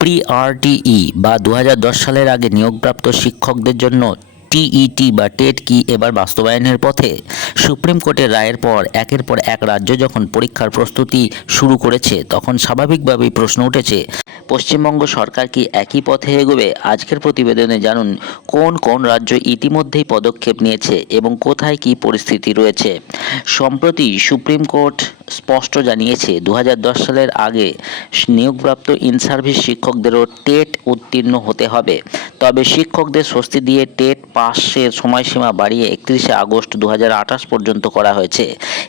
Pre-RTE বা ২০১০ সালের আগে নিয়োগপ্রাপ্ত শিক্ষকদের জন্য টিইটি বা টেট কি এবার বাস্তবায়নের পথে? সুপ্রিম কোর্টের রায়ের পর একের পর এক রাজ্য যখন পরীক্ষার প্রস্তুতি শুরু করেছে, তখন স্বাভাবিকভাবেই প্রশ্ন উঠেছে, পশ্চিমবঙ্গ সরকার কি একই পথে এগোবে? আজকের প্রতিবেদনে জানুন কোন কোন রাজ্য ইতিমধ্যেই পদক্ষেপ নিয়েছে এবং কোথায় কি পরিস্থিতি রয়েছে। সম্প্রতি সুপ্রিম কোর্ট স্পষ্ট জানিয়েছে ২০১০ সালের আগে নিয়োগপ্রাপ্ত ইন সার্ভিস শিক্ষকদেরও টেট উত্তীর্ণ হতে হবে। তবে শিক্ষকদের স্বস্তি দিয়ে টেট পাশের সময়সীমা বাড়িয়ে ৩১শে আগস্ট ২০২৮ পর্যন্ত করা হয়েছে।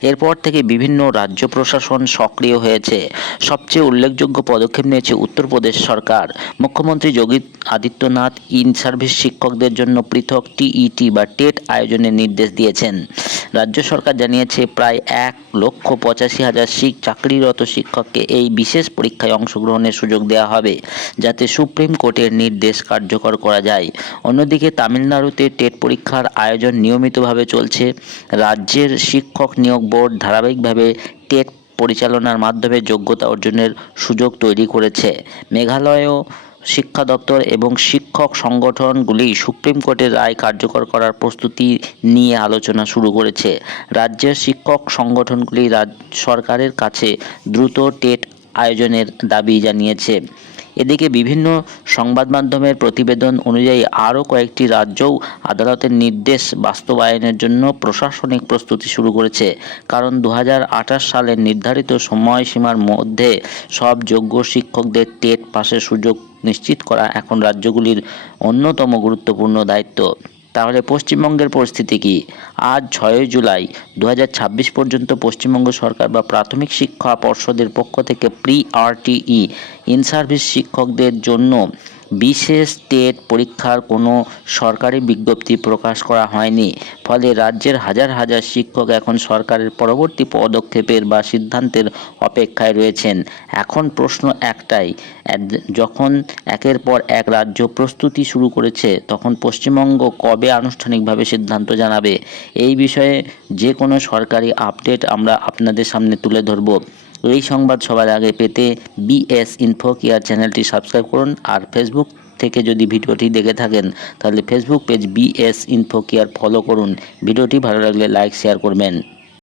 এরপর থেকে বিভিন্ন রাজ্য প্রশাসন সক্রিয় হয়েছে। সবচেয়ে উল্লেখযোগ্য পদক্ষেপ নিয়েছে উত্তরপ্রদেশ সরকার। মুখ্যমন্ত্রী যোগী আদিত্যনাথ ইন সার্ভিস শিক্ষকদের জন্য পৃথক টিইটি বা টেট আয়োজনের নির্দেশ দিয়েছেন। রাজ্য সরকার জানিয়েছে প্রায় ১,৮৫,০০০ চাকরিরত শিক্ষককে এই বিশেষ পরীক্ষায় অংশগ্রহণের সুযোগ দেওয়া হবে, যাতে সুপ্রিম কোর্টের নির্দেশ কার্যকর করা যায়। অন্যদিকে তামিলনাড়ুতে টেট পরীক্ষার আয়োজন নিয়মিতভাবে চলছে। রাজ্যের শিক্ষক নিয়োগ বোর্ড ধারাবাহিকভাবে টেট পরিচালনার মাধ্যমে যোগ্যতা অর্জনের সুযোগ তৈরি করেছে। মেঘালয়েও শিক্ষা দপ্তর এবং শিক্ষক সংগঠনগুলি সুপ্রিম কোর্টের রায় কার্যকর করার প্রস্তুতি নিয়ে আলোচনা শুরু করেছে। রাজ্যের শিক্ষক সংগঠনগুলি সরকারের কাছে দ্রুত টেট আয়োজনের দাবি জানিয়েছে। এদিকে বিভিন্ন সংবাদ মাধ্যমের প্রতিবেদন অনুযায়ী আরও কয়েকটি রাজ্যও আদালতের নির্দেশ বাস্তবায়নের জন্য প্রশাসনিক প্রস্তুতি শুরু করেছে। কারণ ২০২৮ সালের নির্ধারিত সময়সীমার মধ্যে সব যোগ্য শিক্ষকদের টেট পাসের সুযোগ নিশ্চিত করা এখন রাজ্যগুলির অন্যতম গুরুত্বপূর্ণ দায়িত্ব। তাহলে পশ্চিমবঙ্গের পরিস্থিতি কি? আজ ৬ জুলাই ২০২৬ পর্যন্ত পশ্চিমবঙ্গ সরকার বা প্রাথমিক শিক্ষা পর্ষদের পক্ষ থেকে প্রি-আরটিই ইন সার্ভিস শিক্ষকদের জন্য বিশেষ টেট পরীক্ষার কোনো সরকারি বিজ্ঞপ্তি প্রকাশ করা হয়নি। ফলে রাজ্যের হাজার হাজার শিক্ষক এখন সরকারের পরবর্তী পদক্ষেপের বা সিদ্ধান্তের অপেক্ষায় রয়েছেন। এখন প্রশ্ন একটাই, যখন একের পর এক রাজ্য প্রস্তুতি শুরু করেছে, তখন পশ্চিমবঙ্গ কবে আনুষ্ঠানিকভাবে সিদ্ধান্ত জানাবে? এই বিষয়ে যে কোনো সরকারি আপডেট আমরা আপনাদের সামনে তুলে ধরব। এই সংবাদ সবার আগে পেতে বিএস ইনফো কেয়ার চ্যানেলটি সাবস্ক্রাইব করুন। আর ফেসবুক থেকে যদি ভিডিওটি দেখে থাকেন, তাহলে Facebook page BS info care follow করুন। ভিডিওটি ভালো লাগলে লাইক শেয়ার করবেন।